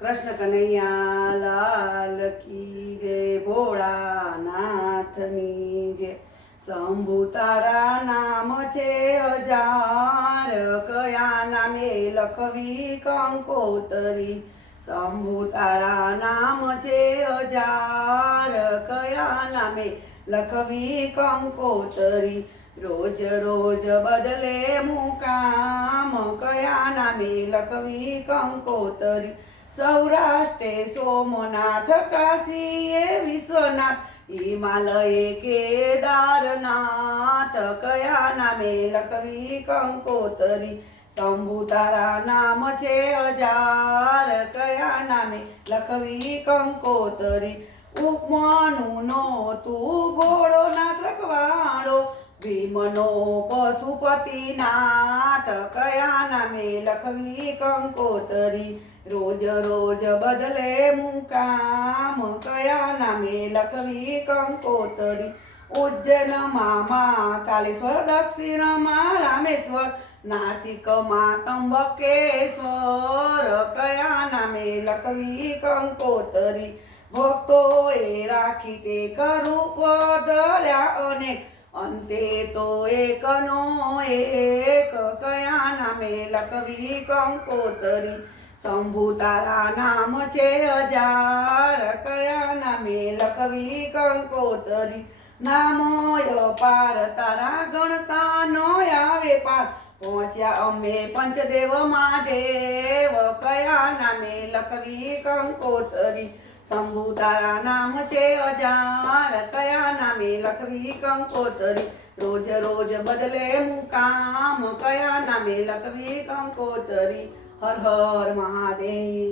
કૃષ્ણ કનૈયા લાલ કી જય ભોળાનાથની જય. શંભુ તારા નામ છે હજાર, કયા નામે લખવી કંકોતરી? શંભુ તારા નામ છે હજાર, કયા નામે લખવી કંકોતરી? રોજ રોજ બદલે મુકામ, કયા નામે લખવી કંકોતરી? સૌરાષ્ટ્રે સોમનાથ કાશીએ વિશ્વનાથ, હિમાલયે કેદારનાથ કયા નામે લખવી કંકોતરી શંભુ તારા નામ છે હજાર કયા નામે લખવી કંકોતરી, ઉપમાનું નો તું રખવાડો ભીમનો પશુપતિનાથ કયા નામે લખવી કંકોતરી? રોજ રોજ બદલે મુકામ કયા નામે લખવી કંકોતરી? ઉજ્જૈનમાં મા કાલેશ્વર દક્ષિણમાં રામેશ્વર નાસિકમાં તંબકેશ્વર કયા નામે લખવી કંકોતરી? ભક્તોએ રાખી ટેક રૂપ ધર્યા અનેક અંતે તો એકનો એક કયા નામે લખવી કંકોતરી? શંભુ તારા નામ છે હજાર, કયા નામે લખવી કંકોતરી? નામોય પાર તારા ગણતા નો આવે પાર. પહોંચ્યા અમે પંચદેવ મહાદેવ, કયા નામે લખવી કંકોતરી? શંભુ તારા નામ છે હજાર, કયા નામે લખવી કંકોતરી. રોજ રોજ બદલે મુકામ કયા નામે લખવી કંકોતરી. હર હર મહાદેવ.